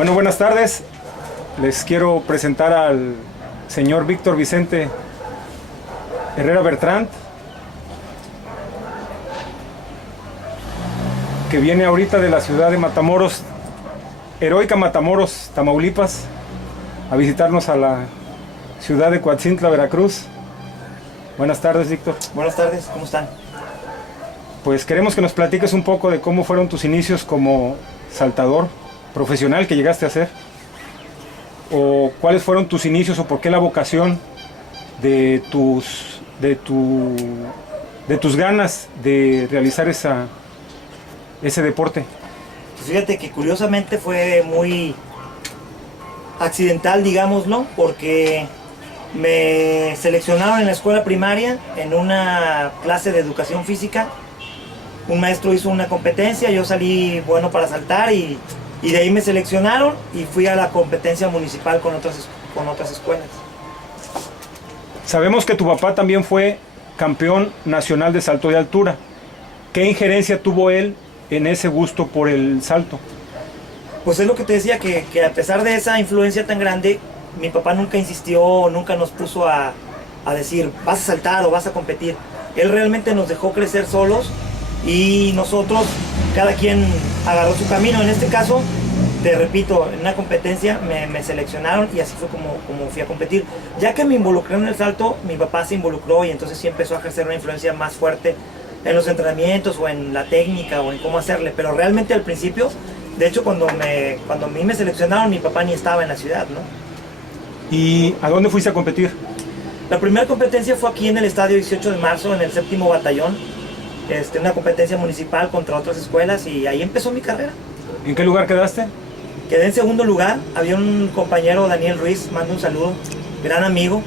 Bueno, buenas tardes. Les quiero presentar al señor Víctor Vicente Herrera Bertrand, que viene ahorita de la ciudad de Matamoros, heroica Matamoros, Tamaulipas, a visitarnos a la ciudad de Coatzintla, Veracruz. Buenas tardes, Víctor. Buenas tardes, ¿cómo están? Pues queremos que nos platiques un poco de cómo fueron tus inicios como saltador profesional que llegaste a hacer, o cuáles fueron tus inicios o por qué la vocación de tus ganas de realizar ese deporte. Pues fíjate que curiosamente fue muy accidental, digámoslo, porque me seleccionaron en la escuela primaria en una clase de educación física. Un maestro hizo una competencia, yo salí bueno para saltar y de ahí me seleccionaron y fui a la competencia municipal con otras escuelas. Sabemos que tu papá también fue campeón nacional de salto de altura. ¿Qué injerencia tuvo él en ese gusto por el salto? Pues es lo que te decía, que a pesar de esa influencia tan grande, mi papá nunca insistió, nunca nos puso a decir, vas a saltar o vas a competir. Él realmente nos dejó crecer solos y nosotros, cada quien agarró su camino. En este caso, te repito, en una competencia me seleccionaron y así fue como fui a competir. Ya que me involucré en el salto, mi papá se involucró y entonces sí empezó a ejercer una influencia más fuerte en los entrenamientos o en la técnica o en cómo hacerle. Pero realmente al principio, de hecho cuando a mí me seleccionaron, mi papá ni estaba en la ciudad, ¿no? ¿Y a dónde fuiste a competir? La primera competencia fue aquí en el estadio 18 de marzo, en el 7º batallón. Una competencia municipal contra otras escuelas y ahí empezó mi carrera. ¿En qué lugar quedaste? Quedé en segundo lugar. Había un compañero, Daniel Ruiz, mando un saludo, gran amigo.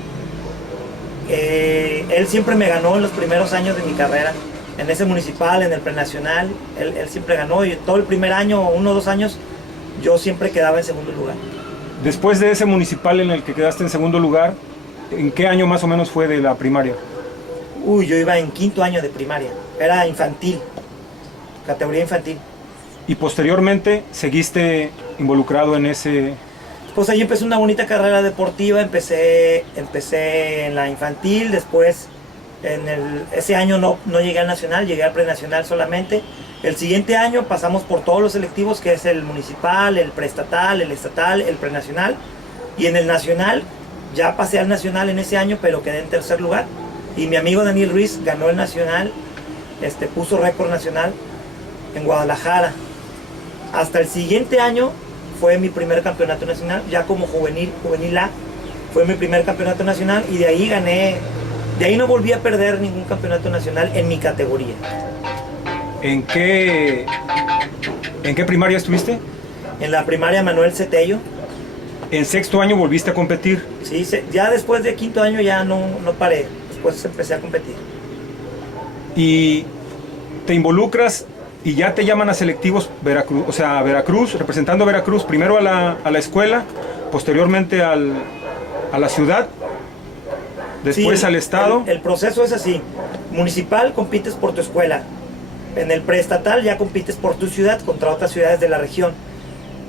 Él siempre me ganó en los primeros años de mi carrera, en ese municipal, en el prenacional. Él siempre ganó y todo el primer año, 1 o 2 años, yo siempre quedaba en segundo lugar. Después de ese municipal en el que quedaste en segundo lugar, ¿en qué año más o menos fue de la primaria? Yo iba en 5º año de primaria, era infantil, categoría infantil. ¿Y posteriormente seguiste involucrado en ese...? Pues ahí empecé una bonita carrera deportiva, empecé en la infantil, después ese año no llegué al nacional, llegué al prenacional solamente. El siguiente año pasamos por todos los selectivos, que es el municipal, el preestatal, el estatal, el prenacional. Y en el nacional, ya pasé al nacional en ese año, pero quedé en tercer lugar. Y mi amigo Daniel Ruiz ganó el nacional, puso récord nacional en Guadalajara. Hasta el siguiente año fue mi primer campeonato nacional, ya como juvenil A, fue mi primer campeonato nacional y de ahí gané, de ahí no volví a perder ningún campeonato nacional en mi categoría. ¿En qué primaria estuviste? En la primaria Manuel Cetello. ¿En sexto año volviste a competir? Sí, ya después de 5º año ya no paré, después empecé a competir. Y te involucras y ya te llaman a selectivos Veracruz, o sea, a Veracruz, representando a Veracruz, primero a la escuela, posteriormente a la ciudad, después sí, al estado. El proceso es así: municipal compites por tu escuela, en el preestatal ya compites por tu ciudad contra otras ciudades de la región,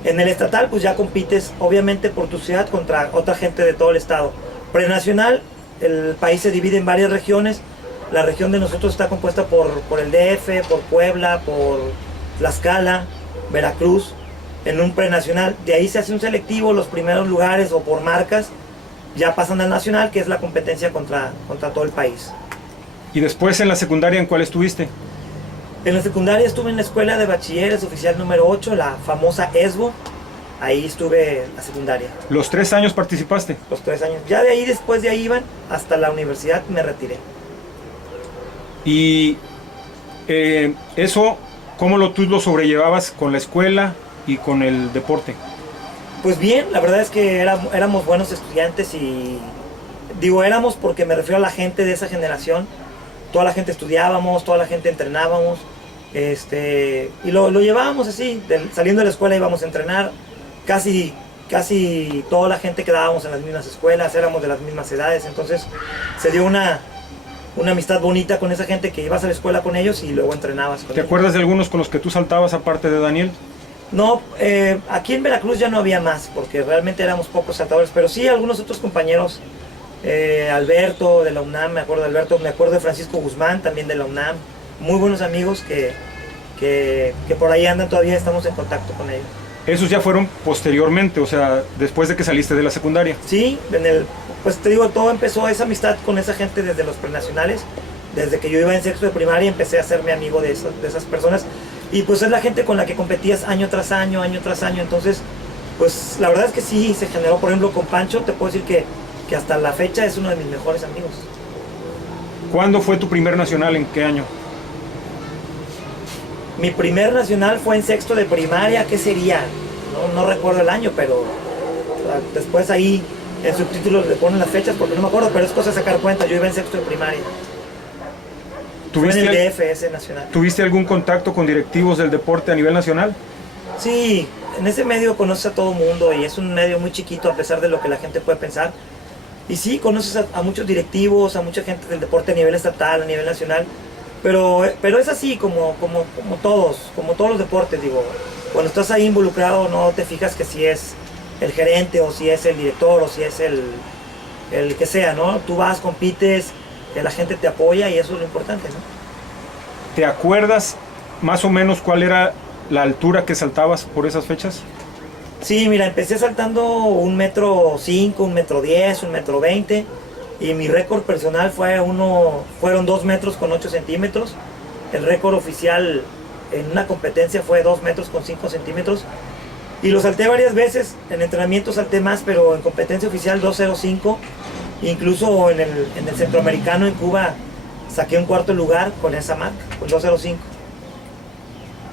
en el estatal pues ya compites obviamente por tu ciudad contra otra gente de todo el estado. Prenacional, el país se divide en varias regiones. La región de nosotros está compuesta por el DF, por Puebla, por Tlaxcala, Veracruz, en un prenacional. De ahí se hace un selectivo, los primeros lugares o por marcas ya pasan al nacional, que es la competencia contra todo el país. ¿Y después en la secundaria en cuál estuviste? En la secundaria estuve en la escuela de bachilleres oficial número 8, la famosa ESBO. Ahí estuve en la secundaria. ¿Los 3 años participaste? Los 3 años. Ya de ahí, después de ahí iban hasta la universidad, me retiré. Y eso, ¿cómo tú lo sobrellevabas con la escuela y con el deporte? Pues bien, la verdad es que éramos buenos estudiantes y digo éramos porque me refiero a la gente de esa generación. Toda la gente estudiábamos, toda la gente entrenábamos, y lo llevábamos así, saliendo de la escuela íbamos a entrenar, casi toda la gente quedábamos en las mismas escuelas, éramos de las mismas edades, entonces se dio una amistad bonita con esa gente que ibas a la escuela con ellos y luego entrenabas con ellos. ¿Te acuerdas de algunos con los que tú saltabas aparte de Daniel? No, aquí en Veracruz ya no había más, porque realmente éramos pocos saltadores, pero sí algunos otros compañeros, Alberto de la UNAM, me acuerdo de Alberto, me acuerdo de Francisco Guzmán también de la UNAM, muy buenos amigos que por ahí andan todavía, estamos en contacto con ellos. Esos ya fueron posteriormente, o sea, después de que saliste de la secundaria. Sí, pues te digo, todo empezó esa amistad con esa gente desde los prenacionales, desde que yo iba en sexto de primaria empecé a hacerme amigo de esas personas, y pues es la gente con la que competías año tras año, entonces pues la verdad es que sí se generó. Por ejemplo, con Pancho te puedo decir que hasta la fecha es uno de mis mejores amigos. ¿Cuándo fue tu primer nacional? ¿En qué año? Mi primer nacional fue en sexto de primaria. ¿Qué sería? No recuerdo el año, pero después ahí en subtítulos le ponen las fechas porque no me acuerdo, pero es cosa de sacar cuenta. Yo iba en sexto de primaria. Fue en el DF ese nacional. ¿Tuviste algún contacto con directivos del deporte a nivel nacional? Sí, en ese medio conoces a todo mundo y es un medio muy chiquito a pesar de lo que la gente puede pensar. Y sí, conoces a muchos directivos, a mucha gente del deporte a nivel estatal, a nivel nacional. Pero es así como todos los deportes, digo. Cuando estás ahí involucrado no te fijas que si es el gerente o si es el director o si es el que sea, ¿no? Tú vas, compites, que la gente te apoya y eso es lo importante, ¿no? ¿Te acuerdas más o menos cuál era la altura que saltabas por esas fechas? Sí, mira, empecé saltando 1,5 m, 1,10 m, 1,20 m y mi récord personal fueron 2 metros con 8 centímetros. El récord oficial en una competencia fue 2 metros con 5 centímetros y lo salté varias veces. En entrenamiento salté más, pero en competencia oficial 2,05. Incluso en el centroamericano en Cuba saqué un cuarto lugar con esa marca, con 2,05.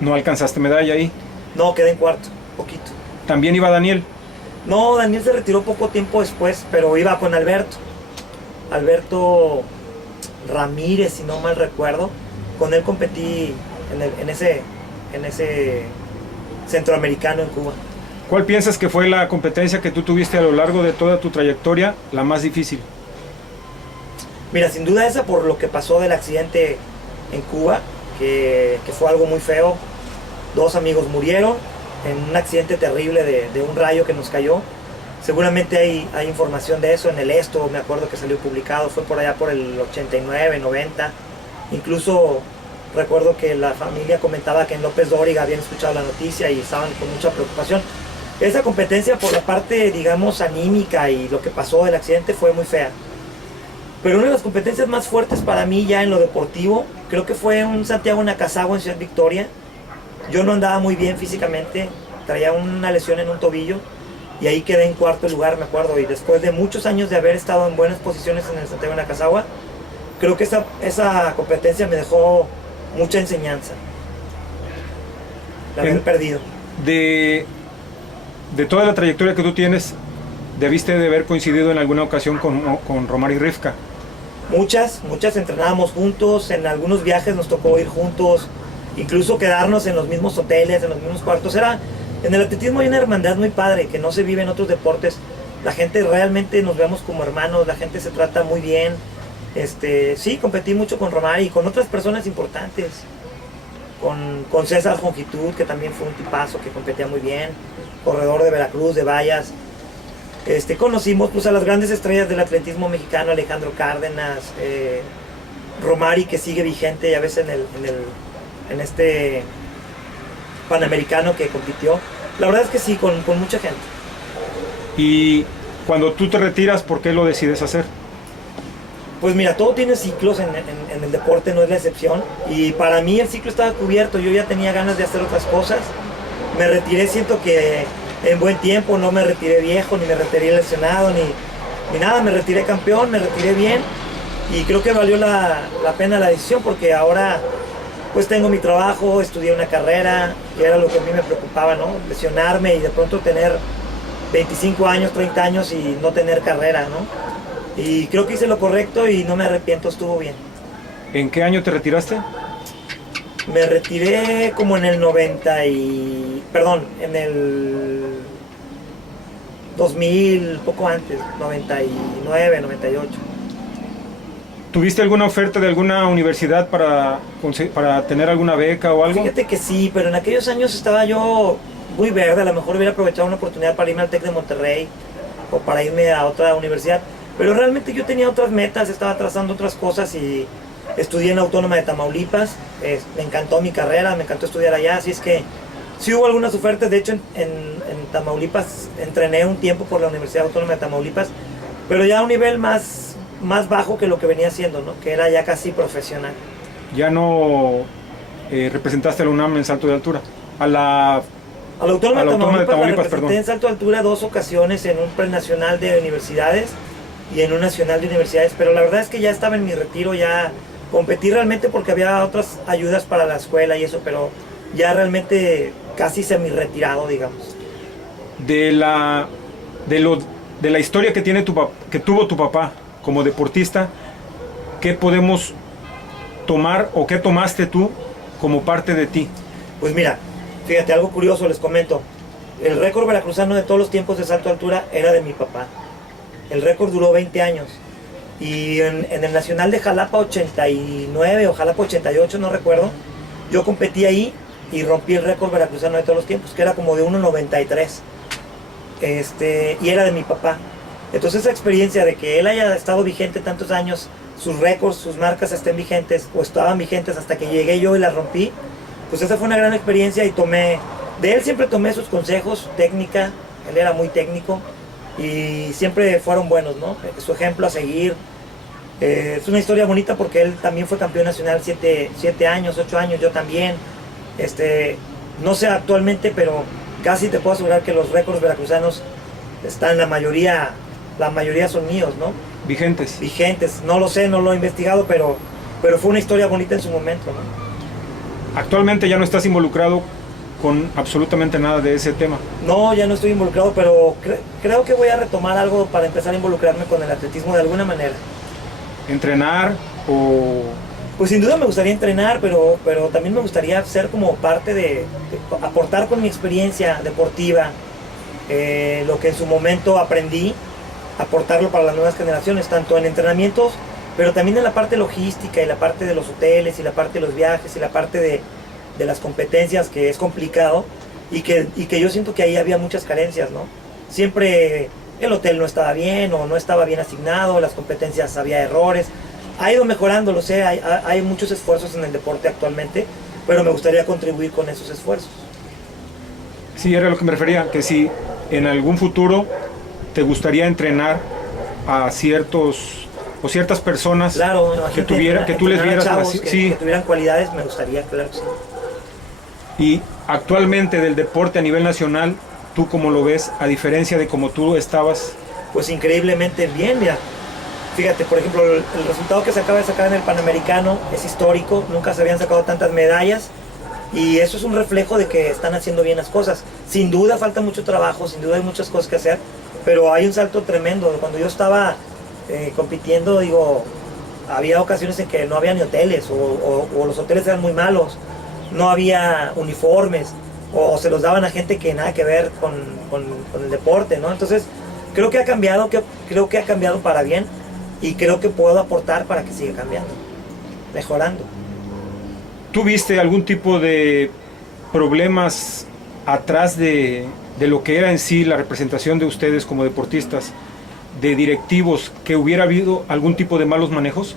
¿No alcanzaste medalla ahí? No, quedé en cuarto, poquito. ¿También iba Daniel? No, Daniel se retiró poco tiempo después, pero iba con Alberto. Alberto Ramírez, si no mal recuerdo. Con él competí en ese centroamericano en Cuba. ¿Cuál piensas que fue la competencia que tú tuviste a lo largo de toda tu trayectoria la más difícil? Mira, sin duda esa por lo que pasó del accidente en Cuba, que fue algo muy feo. 2 amigos murieron en un accidente terrible de un rayo que nos cayó. Seguramente hay información de eso en el Esto, me acuerdo que salió publicado, fue por allá por el 89, 90. Incluso recuerdo que la familia comentaba que en López Dóriga habían escuchado la noticia y estaban con mucha preocupación. Esa competencia por la parte, digamos, anímica y lo que pasó del accidente fue muy fea. Pero una de las competencias más fuertes para mí ya en lo deportivo, creo que fue un Santiago Nacazagua en Ciudad Victoria. Yo no andaba muy bien físicamente, traía una lesión en un tobillo y ahí quedé en cuarto lugar, me acuerdo. Y después de muchos años de haber estado en buenas posiciones en el Santiago Nacazagua, creo que esa competencia me dejó mucha enseñanza. De haber perdido. De toda la trayectoria que tú tienes, debiste de haber coincidido en alguna ocasión con Romari Rivka. Muchas entrenábamos juntos, en algunos viajes nos tocó ir juntos, incluso quedarnos en los mismos hoteles, en los mismos cuartos. En el atletismo hay una hermandad muy padre que no se vive en otros deportes. La gente realmente nos vemos como hermanos, la gente se trata muy bien. Sí, competí mucho con Romari y con otras personas importantes. Con César Jongitud, que también fue un tipazo, que competía muy bien. Corredor de Veracruz, de vallas. Conocimos pues, a las grandes estrellas del atletismo mexicano, Alejandro Cárdenas, Romari, que sigue vigente ya ves en este Panamericano que compitió. La verdad es que sí, con mucha gente. Y cuando tú te retiras, ¿por qué lo decides hacer? Pues mira, todo tiene ciclos en el deporte, no es la excepción. Y para mí el ciclo estaba cubierto, yo ya tenía ganas de hacer otras cosas. Me retiré, siento que en buen tiempo, no me retiré viejo, ni me retiré lesionado, ni nada. Me retiré campeón, me retiré bien. Y creo que valió la pena la decisión porque ahora pues tengo mi trabajo, estudié una carrera, que era lo que a mí me preocupaba, ¿no? Lesionarme y de pronto tener 25 años, 30 años y no tener carrera, ¿no? Y creo que hice lo correcto y no me arrepiento, estuvo bien. ¿En qué año te retiraste? Me retiré como en el 2000, poco antes, 99, 98. ¿Tuviste alguna oferta de alguna universidad para tener alguna beca o algo? Fíjate que sí, pero en aquellos años estaba yo muy verde, a lo mejor hubiera aprovechado una oportunidad para irme al TEC de Monterrey o para irme a otra universidad, pero realmente yo tenía otras metas, estaba trazando otras cosas y estudié en la Autónoma de Tamaulipas, me encantó mi carrera, me encantó estudiar allá, así es que sí hubo algunas ofertas. De hecho en Tamaulipas entrené un tiempo por la Universidad Autónoma de Tamaulipas, pero ya a un nivel más bajo que lo que venía haciendo, ¿no? Que era ya casi profesional. Ya no representaste a la UNAM en salto de altura, a la Autónoma de Tamaulipas la representé perdón. en salto de altura 2 ocasiones, en un prenacional de universidades y en un nacional de universidades, pero la verdad es que ya estaba en mi retiro, ya competí realmente porque había otras ayudas para la escuela y eso, pero ya realmente casi semi-retirado, digamos. De la historia que tuvo tu papá como deportista, ¿qué podemos tomar o qué tomaste tú como parte de ti? Pues mira, fíjate, algo curioso les comento. El récord veracruzano de todos los tiempos de salto de altura era de mi papá. El récord duró 20 años. Y en el Nacional de Jalapa 89 o Jalapa 88, no recuerdo, yo competí ahí y rompí el récord veracruzano de todos los tiempos, que era como de 1.93. Y era de mi papá. Entonces esa experiencia de que él haya estado vigente tantos años, sus récords, sus marcas estén vigentes o estaban vigentes hasta que llegué yo y las rompí, pues esa fue una gran experiencia y de él siempre tomé sus consejos, técnica, él era muy técnico y siempre fueron buenos, ¿no? Su ejemplo a seguir. Es una historia bonita porque él también fue campeón nacional 7 años, 8 años, yo también. No sé actualmente, pero casi te puedo asegurar que los récords veracruzanos están, la mayoría son míos, ¿no? Vigentes. Vigentes, no lo sé, no lo he investigado, pero fue una historia bonita en su momento, ¿no? Actualmente ya no estás involucrado con absolutamente nada de ese tema. No, ya no estoy involucrado, pero creo que voy a retomar algo para empezar a involucrarme con el atletismo de alguna manera. ¿Entrenar o...? Pues sin duda me gustaría entrenar, pero también me gustaría ser como parte de aportar con mi experiencia deportiva, lo que en su momento aprendí, aportarlo para las nuevas generaciones, tanto en entrenamientos, pero también en la parte logística y la parte de los hoteles y la parte de los viajes y la parte de las competencias, que es complicado y que yo siento que ahí había muchas carencias, ¿no? Siempre el hotel no estaba bien o no estaba bien asignado, las competencias había errores. Ha ido mejorando, lo sé, hay muchos esfuerzos en el deporte actualmente, pero me gustaría contribuir con esos esfuerzos. Sí, era lo que me refería, que si en algún futuro te gustaría entrenar a ciertas personas, claro, que tú les vieras chavos sí. que tuvieran cualidades, me gustaría, claro que sí. Y actualmente del deporte a nivel nacional, ¿tú cómo lo ves, a diferencia de cómo tú estabas? Pues increíblemente bien, mira. Fíjate, por ejemplo, el resultado que se acaba de sacar en el Panamericano es histórico, nunca se habían sacado tantas medallas y eso es un reflejo de que están haciendo bien las cosas. Sin duda falta mucho trabajo, sin duda hay muchas cosas que hacer, pero hay un salto tremendo. Cuando yo estaba compitiendo, digo, había ocasiones en que no había ni hoteles o los hoteles eran muy malos, no había uniformes o se los daban a gente que nada que ver con el deporte, ¿no? Entonces creo que ha cambiado, creo que ha cambiado para bien. Y creo que puedo aportar para que siga cambiando, mejorando. ¿Tú viste algún tipo de problemas atrás de lo que era en sí la representación de ustedes como deportistas, de directivos, que hubiera habido algún tipo de malos manejos?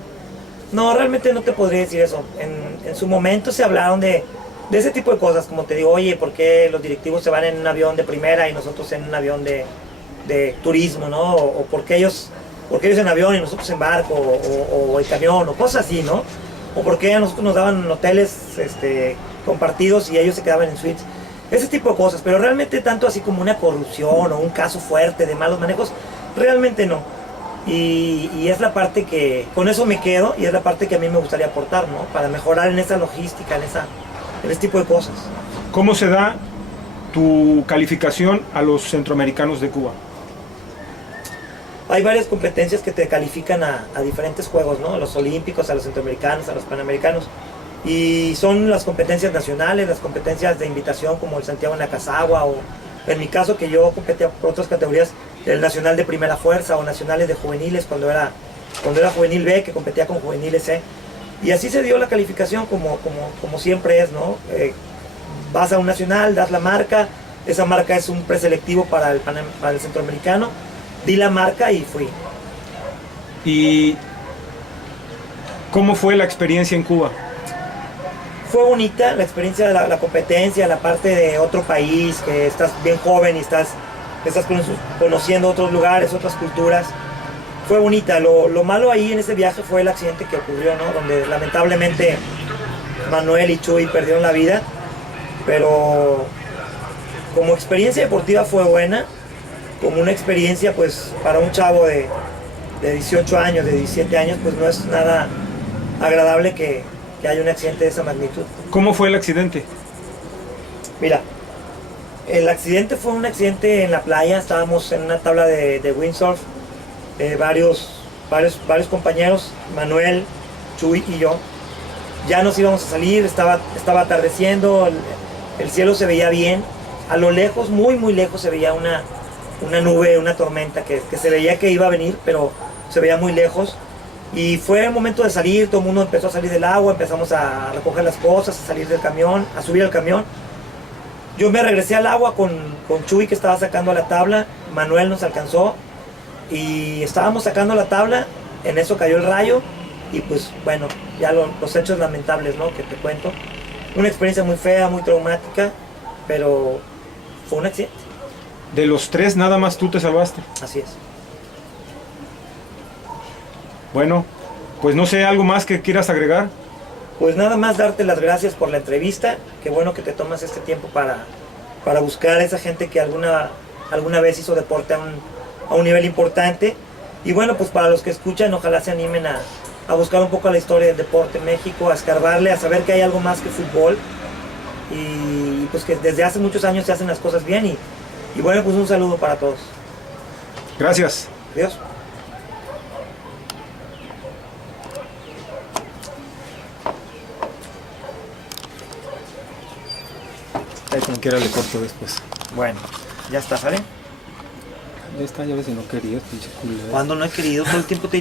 No, realmente no te podría decir eso. En su momento se hablaron de ese tipo de cosas, como te digo, oye, ¿por qué los directivos se van en un avión de primera y nosotros en un avión de turismo, ¿no? O por qué ellos en avión y nosotros en barco o en camión o cosas así, ¿no? O porque a nosotros nos daban hoteles compartidos y ellos se quedaban en suites. Ese tipo de cosas, pero realmente tanto así como una corrupción o un caso fuerte de malos manejos, realmente no. Y es la parte que, con eso me quedo y es la parte que a mí me gustaría aportar, ¿no? Para mejorar en esa logística, en ese tipo de cosas. ¿Cómo se da tu calificación a los centroamericanos de Cuba? Hay varias competencias que te califican a diferentes juegos, ¿no? A los olímpicos, a los centroamericanos, a los panamericanos. Y son las competencias nacionales, las competencias de invitación como el Santiago Nacazagua o en mi caso que yo competía por otras categorías, el nacional de primera fuerza o nacionales de juveniles cuando era juvenil B, que competía con juveniles C. Y así se dio la calificación como siempre es, ¿no? Vas a un nacional, das la marca, esa marca es un preselectivo para para el centroamericano. Di la marca y fui. ¿Y cómo fue la experiencia en Cuba? Fue bonita la experiencia de la competencia, la parte de otro país, que estás bien joven y estás conociendo otros lugares, otras culturas. Fue bonita. Lo malo ahí en ese viaje fue el accidente que ocurrió, ¿no? Donde lamentablemente Manuel y Chuy perdieron la vida. Pero como experiencia deportiva fue buena. Como una experiencia, pues, para un chavo de 18 años, de 17 años, pues no es nada agradable que haya un accidente de esa magnitud. ¿Cómo fue el accidente? Mira, el accidente fue un accidente en la playa. Estábamos en una tabla de windsurf, varios compañeros, Manuel, Chuy y yo. Ya nos íbamos a salir, estaba atardeciendo, el cielo se veía bien. A lo lejos, muy muy lejos, se veía una nube, una tormenta que se veía que iba a venir, pero se veía muy lejos. Y fue el momento de salir, todo el mundo empezó a salir del agua, empezamos a recoger las cosas, a salir del camión, a subir al camión. Yo me regresé al agua con Chuy, que estaba sacando la tabla. Manuel nos alcanzó y estábamos sacando la tabla. En eso cayó el rayo y pues bueno, ya los hechos lamentables, ¿no?, que te cuento. Una experiencia muy fea, muy traumática, pero fue un accidente. De los tres, nada más tú te salvaste. Así es. Bueno, pues no sé, ¿algo más que quieras agregar? Pues nada más darte las gracias por la entrevista. Qué bueno que te tomas este tiempo para buscar a esa gente que alguna vez hizo deporte a un nivel importante. Y bueno, pues para los que escuchan, ojalá se animen a buscar un poco la historia del deporte en México, a escarbarle, a saber que hay algo más que fútbol. Y pues que desde hace muchos años se hacen las cosas bien. Y bueno, pues un saludo para todos. Gracias. Adiós. Ahí como quiera le corto después. Bueno, ya está, ¿sale? Ya está, ya ves si no querías, pinche culero. Cuando no he querido, todo el tiempo te